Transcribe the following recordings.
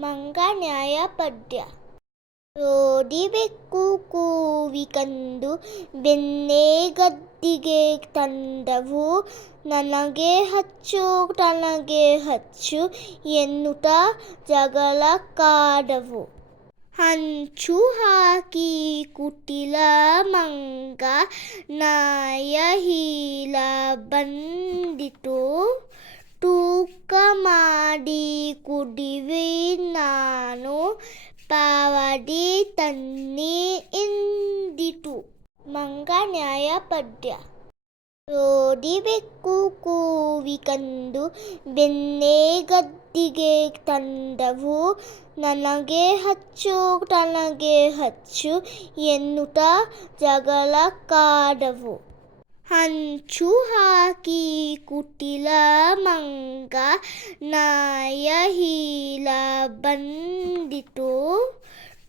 ಮಂಗ ನ್ಯಾಯ ಪದ್ಯ. ರೋಡಿ ಬೆಕ್ಕು ಕೂವಿಕಂದು ಬೆನ್ನೇ ಗದ್ದಿಗೆ ತಂದವು. ನನಗೆ ಹಚ್ಚು ತನಗೆ ಹಚ್ಚು ಎನ್ನುತ್ತಾ ಜಗಳಕ್ಕಾದವು. ಹಂಚು ಹಾಕಿ ಕುಟಿಲ ಮಂಗ ನಾಯ ಹೀಲ ಬಂದಿತು. ತೂಕ ಮಾಡಿ ಕುಡಿವೆ ನಾನು ಪಾವಡಿ ತನ್ನಿ ಇಂದಿತು. ಮಂಗ ನ್ಯಾಯ ಪದ್ಯ. ರೋಡಿ ಬೆಕ್ಕು ಕೂವಿಕಂದು ಬೆನ್ನೇ ಗದ್ದಿಗೆ ತಂದವು. ನನಗೆ ಹಚ್ಚು ತನಗೆ ಹಚ್ಚು ಎನ್ನುತ್ತಾ ಜಗಳಕ್ಕಾದವು. ಹಂಚು ಹಾಕಿ ಕುಟಿಲ ಮಂಗ ನಾಯ ಹೀಲ ಬಂದಿತು.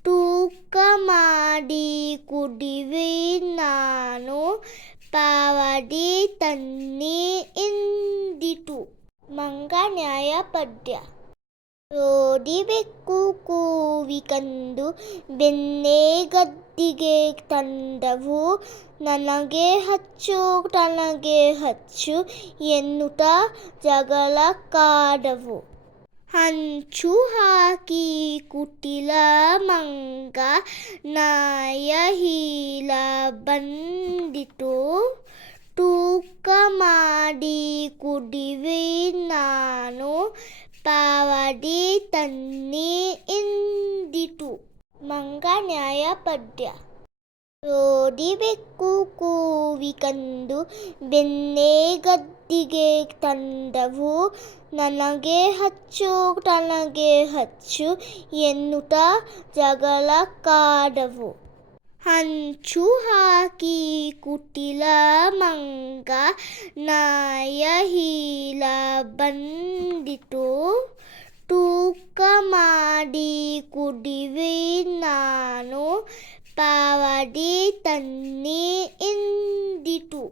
ತೂಕ ಮಾಡಿ ಕುಡಿವೆ ನಾನು ಪಾವಡಿ ತನ್ನಿ ಇಂದಿತು. ಮಂಗ ನ್ಯಾಯ ಪದ್ಯ. ರೋಡಿ ಬೆಕ್ಕು ಕೂವಿಕಂದು ಬೆನ್ನೇ ಗದ್ದಿಗೆ ತಂದವು. ನನಗೆ ಹಚ್ಚು ತನಗೆ ಹಚ್ಚು ಎನ್ನುತ್ತಾ ಜಗಳಕ್ಕಾದವು. ಹಂಚು ಹಾಕಿ ಕುಟಿಲ ಮಂಗ ನಾಯ ಹೀಲ ಬಂದಿತು. ತೂಕ ಮಾಡಿ ಕುಡಿವೆ ನಾನು ಪಾವಡಿ ತನ್ನಿ ಇಂದಿತು. ಮಂಗ ನ್ಯಾಯ ಪದ್ಯ. ರೋಡಿ ಬೆಕ್ಕು ಕೂವಿಕಂದು ಬೆನ್ನೇ ಗದ್ದಿಗೆ ತಂದವು. ನನಗೆ ಹಚ್ಚು ತನಗೆ ಹಚ್ಚು ಎನ್ನುತ್ತಾ ಜಗಳಕ್ಕಾದವು. ಹಂಚು ಹಾಕಿ ಕುಟಿಲ ಮಂಗ ನಾಯ ಹೀಲ ಬಂದಿತು. ತೂಕ ಮಾಡಿ ಕುಡಿವೆ ನಾನು ಪಾವಡಿ ತನ್ನಿ ಇಂದಿತು.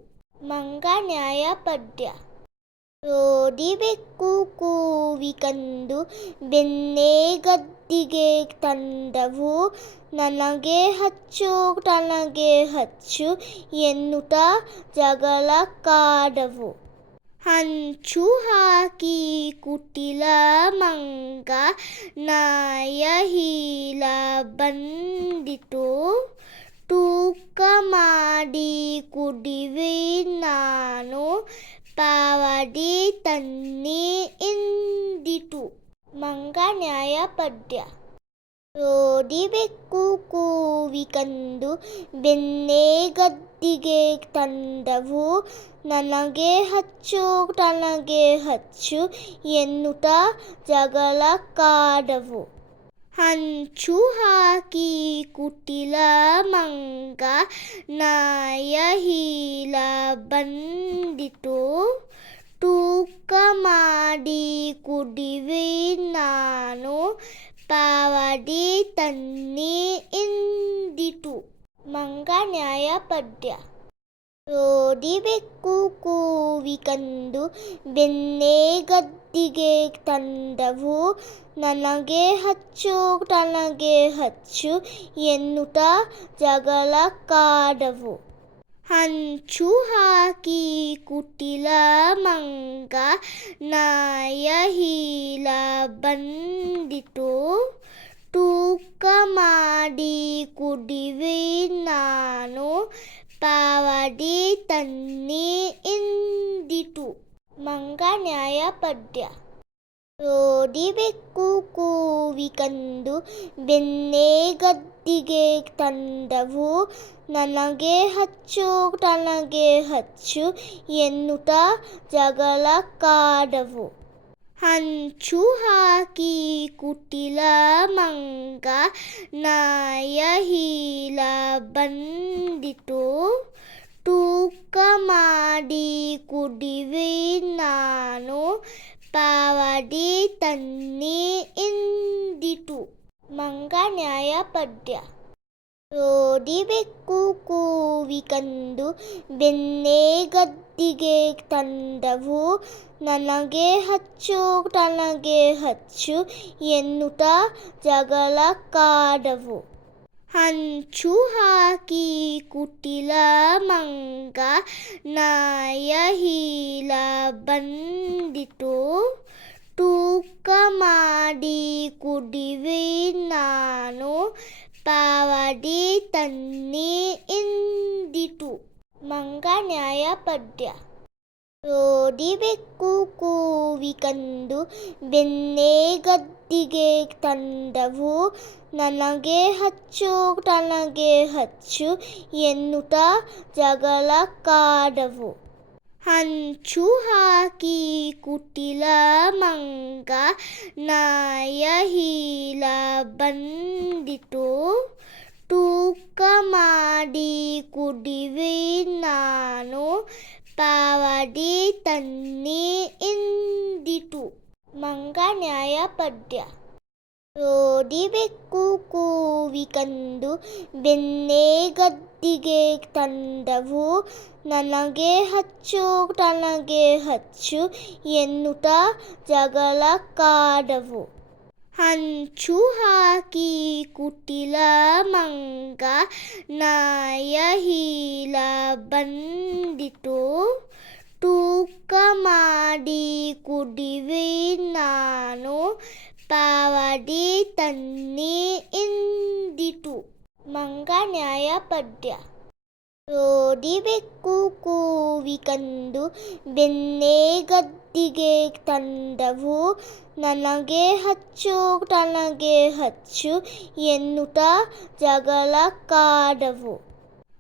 ಮಂಗ ನ್ಯಾಯ ಪದ್ಯ. ರೋಡಿ ಬೆಕ್ಕು ಕೂವಿಕಂದು ಬೆನ್ನೇ ಗದ್ದಿಗೆ ತಂದವು. ನನಗೆ ಹಚ್ಚು ತನಗೆ ಹಚ್ಚು ಎನ್ನುತ್ತಾ ಜಗಳಕ್ಕಾದವು. ಹಂಚು ಹಾಕಿ ಕುಟಿಲ ಮಂಗ ನಾಯ ಹೀಲ ಬಂದಿತು. ತೂಕ ಮಾಡಿ ಕುಡಿವೆ ನಾನು ಪಾವಡಿ ತನ್ನಿ ಇಂದಿತು. ಮಂಗ ನ್ಯಾಯ ಪದ್ಯ. ರೋಡಿ ಬೆಕ್ಕು ಕೂವಿಕಂದು ಬೆನ್ನೇ ಗದ್ದಿಗೆ ತಂದವು. ನನಗೆ ಹಚ್ಚು ತನಗೆ ಹಚ್ಚು ಎನ್ನುತ್ತಾ ಜಗಳಕ್ಕಾದವು. ಹಂಚು ಹಾಕಿ ಕುಟಿಲ ಮಂಗ ನಾಯ ಹೀಲ ಬಂದಿತು. ತೂಕ ಮಾಡಿ ಕುಡಿವೆ ನಾನು ಪಾವಡಿ ತನ್ನಿ ಇಂದಿತು. ಮಂಗ ನ್ಯಾಯ ಪದ್ಯ. ರೋಡಿ ಬೆಕ್ಕು ಕೂವಿಕಂದು ಬೆನ್ನೇ ಗದ್ದಿಗೆ ತಂದವು. ನನಗೆ ಹಚ್ಚು ತನಗೆ ಹಚ್ಚು ಎನ್ನುತ್ತಾ ಜಗಳಕ್ಕಾದವು. ಹಂಚು ಹಾಕಿ ಕುಟಿಲ ಮಂಗ ನಾಯ ಹೀಲ ಬಂದಿತು. ತೂಕ ಮಾಡಿ ಕುಡಿವೆ ನಾನು ಪಾವಡಿ ತನ್ನಿ ಇಂದಿತು. ಮಂಗ ನ್ಯಾಯ ಪದ್ಯ. ರೋಡಿ ಬೆಕ್ಕು ಕೂವಿಕಂದು ಬೆನ್ನೇ ಗದ್ದಿಗೆ ತಂದವು. ನನಗೆ ಹಚ್ಚು ತನಗೆ ಹಚ್ಚು ಎನ್ನುತ್ತಾ ಜಗಳಕ್ಕಾದವು. ಹಂಚು ಹಾಕಿ ಕುಟಿಲ ಮಂಗ ನಾಯ ಹೀಲ ಬಂದಿತು. ತೂಕ ಮಾಡಿ ಕುಡಿವೆ ನಾನು ಪಾವಡಿ ತನ್ನಿ ಇಂದಿತು. ಮಂಗ ನ್ಯಾಯ ಪದ್ಯ. ರೋಡಿ ಬೆಕ್ಕು ಕೂವಿಕಂದು ಬೆನ್ನೇ ಗದ್ದಿಗೆ ತಂದವು. ನನಗೆ ಹಚ್ಚು ತನಗೆ ಹಚ್ಚು ಎನ್ನುತ್ತಾ ಜಗಳಕ್ಕಾದವು. ಹಂಚು ಹಾಕಿ ಕುಟಿಲ ಮಂಗ ನಾಯ ಹೀಲ ಬಂದಿತು. ತೂಕ ಮಾಡಿ ಕುಡಿವೆ ನಾನು ಪಾವಡಿ ತನ್ನಿ ಇಂದಿತು. ಮಂಗ ನ್ಯಾಯ ಪದ್ಯ. ರೋಡಿ ಬೆಕ್ಕು ಕೂವಿಕಂದು ಬೆನ್ನೇ ಗದ್ದಿಗೆ ತಂದವು. ನನಗೆ ಹಚ್ಚು ತನಗೆ ಹಚ್ಚು ಎನ್ನುತ್ತಾ ಜಗಳಕ್ಕಾದವು. ಹಂಚು ಹಾಕಿ ಕುಟಿಲ ಮಂಗ ನಾಯ ಹೀಲ ಬಂದಿತು. ತೂಕ ಮಾಡಿ ಕುಡಿವೆ ನಾನು ಪಾವಡಿ ತನ್ನಿ ಇಂದಿತು. ಮಂಗ ನ್ಯಾಯ ಪದ್ಯ. ರೋಡಿ ಬೆಕ್ಕು ಕೂವಿಕಂದು ಬೆನ್ನೇ ಗದ್ದಿಗೆ ತಂದವು. ನನಗೆ ಹಚ್ಚು ತನಗೆ ಹಚ್ಚು ಎನ್ನುತ್ತಾ ಜಗಳಕ್ಕಾದವು. ಹಂಚು ಹಾಕಿ ಕುಟಿಲ ಮಂಗ ನಾಯ ಹೀಲ ಬಂದಿತು. ತೂಕ ಮಾಡಿ ಕುಡಿವೆ ನಾನು ಪಾವಡಿ ತನ್ನಿ ಇಂದಿತು. ಮಂಗ ನ್ಯಾಯ ಪದ್ಯ. ರೋಡಿ ಬೆಕ್ಕು ಕೂವಿಕಂದು ಬೆನ್ನೇ ಗದ್ದಿಗೆ ತಂದವು. ನನಗೆ ಹಚ್ಚು ತನಗೆ ಹಚ್ಚು ಎನ್ನುತ್ತಾ ಜಗಳಕ್ಕಾದವು.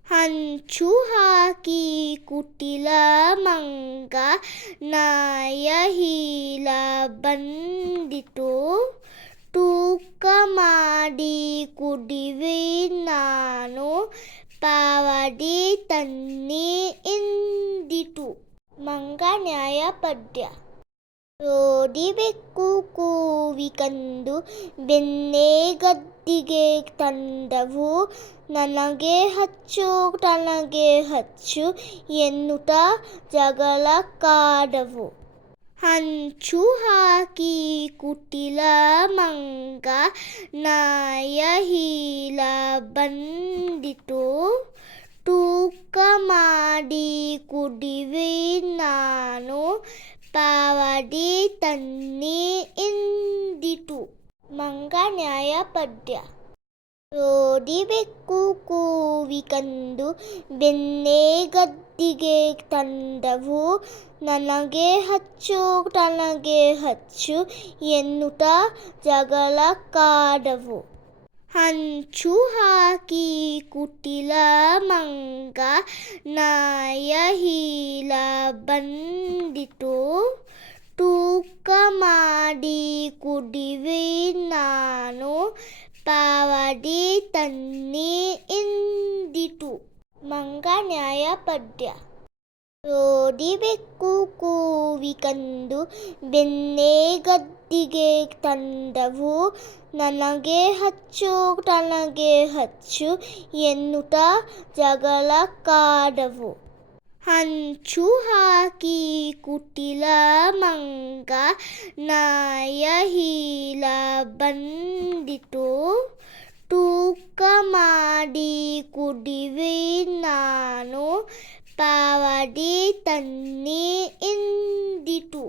ಹಂಚು ಹಾಕಿ ಕುಟಿಲ ಮಂಗ ನಾಯ ಹೀಲ ಬಂದಿತು. ತೂಕ ಮಾಡಿ ಕುಡಿವೆ ನಾನು ಪಾವಡಿ ತನ್ನಿ ಇಂದಿತು. ಮಂಗ ನ್ಯಾಯ ಪದ್ಯ. ರೋಡಿ ಬೆಕ್ಕು ಕೂವಿಕಂದು ಬೆನ್ನೇ ಗದ್ದಿಗೆ ತಂದವು. ನನಗೆ ಹಚ್ಚು ತನಗೆ ಹಚ್ಚು ಎನ್ನುತ್ತಾ ಜಗಳಕ್ಕಾದವು. ಹಂಚು ಹಾಕಿ ಕುಟಿಲ ಮಂಗ ನಾಯ ಹೀಲ ಬಂದಿತು. ತೂಕ ಮಾಡಿ ಕುಡಿವೆ ನಾನು ಪಾವಡಿ ತನ್ನಿ ಇಂದಿತು. ಮಂಗ ನ್ಯಾಯ ಪದ್ಯ. ರೋಡಿ ಬೆಕ್ಕು ಕೂವಿಕಂದು ಬೆನ್ನೇ ಗದ್ದಿಗೆ ತಂದವು. ನನಗೆ ಹಚ್ಚು ತನಗೆ ಹಚ್ಚು ಎನ್ನುತ್ತಾ ಜಗಳಕ್ಕಾದವು. ಹಂಚು ಹಾಕಿ ಕುಟಿಲ ಮಂಗ ನಾಯ ಹೀಲ ಬಂದಿತು. ತೂಕ ಮಾಡಿ ಕುಡಿವೆ ನಾನು ಪಾವಡಿ ತನ್ನಿ ಇಂದಿತು. ಮಂಗ ನ್ಯಾಯ ಪದ್ಯ. ರೋಡಿ ಬೆಕ್ಕು ಕೂವಿಕಂದು ಬೆನ್ನೇ ಗದ್ದಿಗೆ ತಂದವು. ನನಗೆ ಹಚ್ಚು ತನಗೆ ಹಚ್ಚು ಎನ್ನುತ್ತಾ ಜಗಳಕ್ಕಾದವು. ಹಂಚು ಹಾಕಿ ಕುಟಿಲ ಮಂಗ ನಾಯ ಹೀಲ ಬಂದಿತು. ತೂಕ ಮಾಡಿ ಕುಡಿವೆ ನಾನು ಪಾವಡಿ ತನ್ನಿ ಇಂದಿತು.